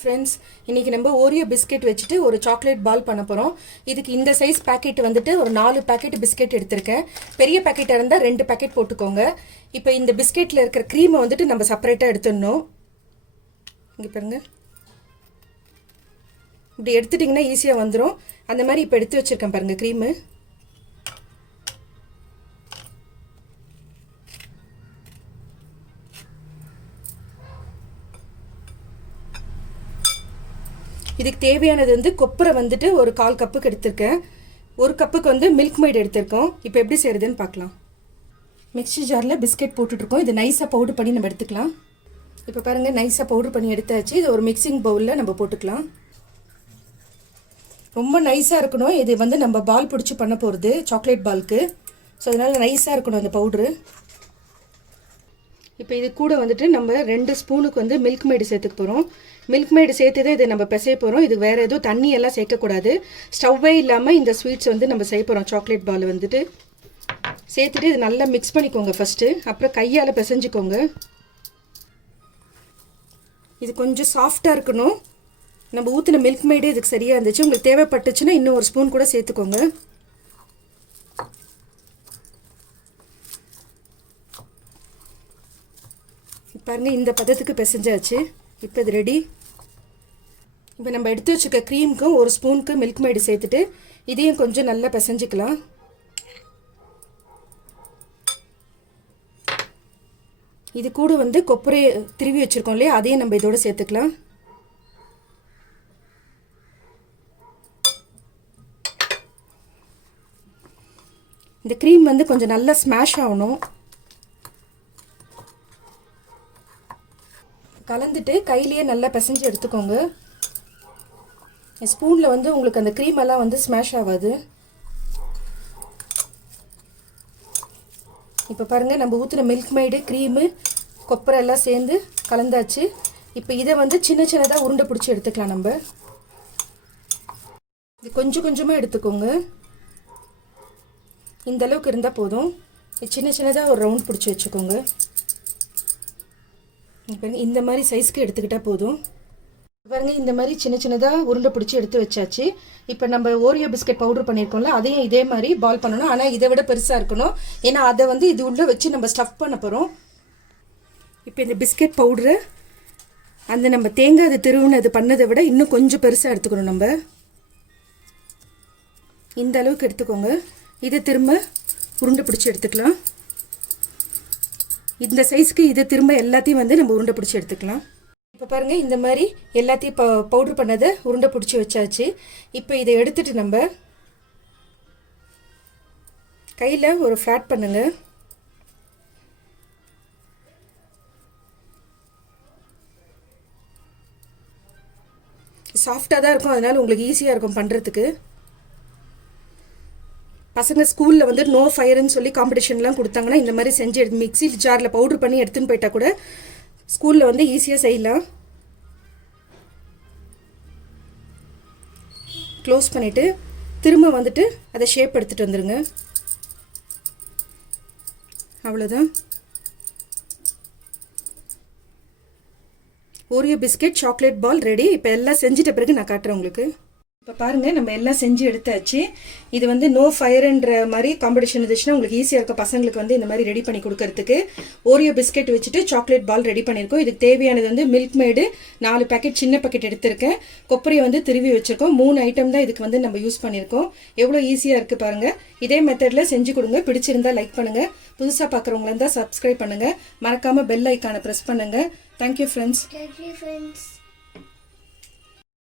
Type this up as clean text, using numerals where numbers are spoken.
Friends, இன்றைக்கி நம்ம Oreo biscuit வச்சுட்டு ஒரு சாக்லேட் பால் பண்ண போகிறோம். இதுக்கு இந்த சைஸ் பேக்கெட் வந்துட்டு ஒரு 4 பேக்கெட் பிஸ்கெட் எடுத்திருக்கேன். பெரிய பேக்கெட்டாக இருந்தால் 2 பேக்கெட் போட்டுக்கோங்க. இப்போ இந்த பிஸ்கெட்டில் இருக்கிற க்ரீமை வந்துட்டு நம்ம செப்பரேட்டாக எடுத்துடணும். இங்கே பாருங்கள், இப்படி எடுத்துட்டிங்கன்னா ஈஸியாக வந்துடும். அந்த மாதிரி இப்போ எடுத்து வச்சுருக்கேன் பாருங்கள் க்ரீமு. இதுக்கு தேவையானது வந்து கொப்பரை வந்துட்டு ஒரு 1/4 கப்புக்கு எடுத்திருக்கேன். 1 கப்புக்கு வந்து மில்க் மைட் எடுத்திருக்கோம். இப்போ எப்படி செய்கிறதுன்னு பார்க்கலாம். மிக்ஸி ஜாரில் பிஸ்கெட் போட்டுட்ருக்கோம். இது நைஸாக பவுடர் பண்ணி நம்ம எடுத்துக்கலாம். இப்போ பாருங்கள், நைஸாக பவுடர் பண்ணி எடுத்தாச்சு. இது ஒரு மிக்சிங் பவுலில் நம்ம போட்டுக்கலாம். ரொம்ப நைஸாக இருக்கணும். இது வந்து நம்ம பால் பிடிச்சி பண்ண போகிறது சாக்லேட் பாலுக்கு. ஸோ அதனால் நைஸாக இருக்கணும் அந்த பவுட்ரு. இப்போ இது கூட வந்துட்டு நம்ம 2 ஸ்பூனுக்கு வந்து மில்க் மைடு சேர்த்துக்க போகிறோம். மில்க் மைடு சேர்த்து தான் இதை நம்ம பிசைய போகிறோம். இது வேறு எதுவும் தண்ணியெல்லாம் சேர்க்கக்கூடாது. ஸ்டவ்வே இல்லாமல் இந்த ஸ்வீட்ஸ் வந்து நம்ம செய்ய போகிறோம். சாக்லேட் பால் வந்துட்டு சேர்த்துட்டு இது நல்லா மிக்ஸ் பண்ணிக்கோங்க ஃபஸ்ட்டு. அப்புறம் கையால் பிசைஞ்சிக்கோங்க. இது கொஞ்சம் சாஃப்டாக இருக்கணும். நம்ம ஊற்றின மில்க் மைடு இதுக்கு சரியாக இருந்துச்சு. உங்களுக்கு தேவைப்பட்டுச்சுன்னா இன்னும் 1 ஸ்பூன் கூட சேர்த்துக்கோங்க. பாருங்கள், இந்த பதத்துக்கு பிசைஞ்சாச்சு. இப்போ இது ரெடி. இப்போ நம்ம எடுத்து வச்சுக்க க்ரீமுக்கும் 1 ஸ்பூனுக்கு மில்க் மைடு சேர்த்துட்டு இதையும் கொஞ்சம் நல்லா பிசைஞ்சிக்கலாம். இது கூட வந்து கொப்பரையை திருவி வச்சுருக்கோம் இல்லையா, அதையும் நம்ம இதோடு சேர்த்துக்கலாம். இந்த க்ரீம் வந்து கொஞ்சம் நல்லா ஸ்மாஷ் ஆகணும். கலந்துட்டு கையிலேயே நல்லா பிசைஞ்சு எடுத்துக்கோங்க. ஸ்பூனில் வந்து உங்களுக்கு அந்த க்ரீம் எல்லாம் வந்து ஸ்மாஷ் ஆகாது. இப்போ பாருங்கள், நம்ம ஊற்றுன மில்க் மைடு, க்ரீமு, கொப்பரை எல்லாம் சேர்ந்து கலந்தாச்சு. இப்போ இதை வந்து சின்ன சின்னதாக உருண்டை பிடிச்சி எடுத்துக்கலாம். நம்ம இது கொஞ்சம் கொஞ்சமாக எடுத்துக்கோங்க. இந்த அளவுக்கு இருந்தால் போதும். சின்ன சின்னதாக ஒரு ரவுண்ட் பிடிச்சி வச்சுக்கோங்க. இந்த மாதிரி சைஸ்க்கு எடுத்துக்கிட்டால் போதும். பாருங்கள், இந்த மாதிரி சின்ன சின்னதாக உருண்டை பிடிச்சி எடுத்து வச்சாச்சு. இப்போ நம்ம ஓரியோ பிஸ்கெட் பவுடர் பண்ணியிருக்கோம்ல, அதையும் இதே மாதிரி பால் பண்ணணும். ஆனால் இதை விட பெருசாக இருக்கணும். ஏன்னா அதை வந்து இது உள்ளே வச்சு நம்ம ஸ்டஃப் பண்ண போகிறோம். இப்போ இந்த பிஸ்கெட் பவுடரு அந்த நம்ம தேங்காய் அது திருவுன்னு பண்ணதை விட இன்னும் கொஞ்சம் பெருசாக எடுத்துக்கணும். நம்ம இந்த அளவுக்கு எடுத்துக்கோங்க. இதை திரும்ப உருண்டை பிடிச்சி எடுத்துக்கலாம். இந்த சைஸ்க்கு இதை திரும்ப எல்லாத்தையும் வந்து நம்ம உருண்டை பிடிச்சி எடுத்துக்கலாம். இப்போ பாருங்கள், இந்த மாதிரி எல்லாத்தையும் இப்போ பவுட்ரு பண்ணதை உருண்டை பிடிச்சி வச்சாச்சு. இப்போ இதை எடுத்துகிட்டு நம்ம கையில் ஒரு ஃப்ளாட் பண்ணுங்க. சாஃப்டாக தான் இருக்கும், அதனால் உங்களுக்கு ஈஸியாக இருக்கும் பண்ணுறதுக்கு. பசங்க ஸ்கூலில் வந்து நோ ஃபயர்னு சொல்லி காம்படிஷன்லாம் கொடுத்தாங்கன்னா இந்த மாதிரி செஞ்சு மிக்ஸி ஜாரில் பவுட்ரு பண்ணி எடுத்துன்னு போயிட்டால் கூட ஸ்கூலில் வந்து ஈஸியாக செய்யலாம். க்ளோஸ் பண்ணிவிட்டு திரும்ப வந்துட்டு அதை ஷேப் எடுத்துகிட்டு வந்துடுங்க. அவ்வளோதான். ஓரியோ பிஸ்கெட் சாக்லேட் பால் ரெடி. இப்போ எல்லாம் செஞ்சிட்ட பிறகு நான் காட்டுறேன் உங்களுக்கு. இப்போ பாருங்கள், நம்ம எல்லாம் செஞ்சு எடுத்தாச்சு. இது வந்து நோ ஃபயர்ன்ற மாதிரி காம்படிஷன் இருந்துச்சுன்னா உங்களுக்கு ஈஸியாக இருக்கும் பசங்களுக்கு வந்து இந்த மாதிரி ரெடி பண்ணி கொடுக்கறதுக்கு. ஓரியோ பிஸ்கெட் வச்சுட்டு சாக்லேட் பால் ரெடி பண்ணியிருக்கோம். இதுக்கு தேவையானது வந்து மில்க் மேடு 4 பேக்கெட், சின்ன பேக்கெட் எடுத்திருக்கேன். கொப்பரையை வந்து திருவி வச்சுருக்கோம். 3 ஐட்டம் தான் இதுக்கு வந்து நம்ம யூஸ் பண்ணியிருக்கோம். எவ்வளோ ஈஸியாக இருக்குது பாருங்கள். இதே மெத்தடில் செஞ்சு கொடுங்க. பிடிச்சிருந்தால் லைக் பண்ணுங்கள். புதுசாக பார்க்குறவங்களா இருந்தால் சப்ஸ்கிரைப் பண்ணுங்கள். மறக்காமல் பெல் ஐக்கானை ப்ரெஸ் பண்ணுங்கள். Thank you friends.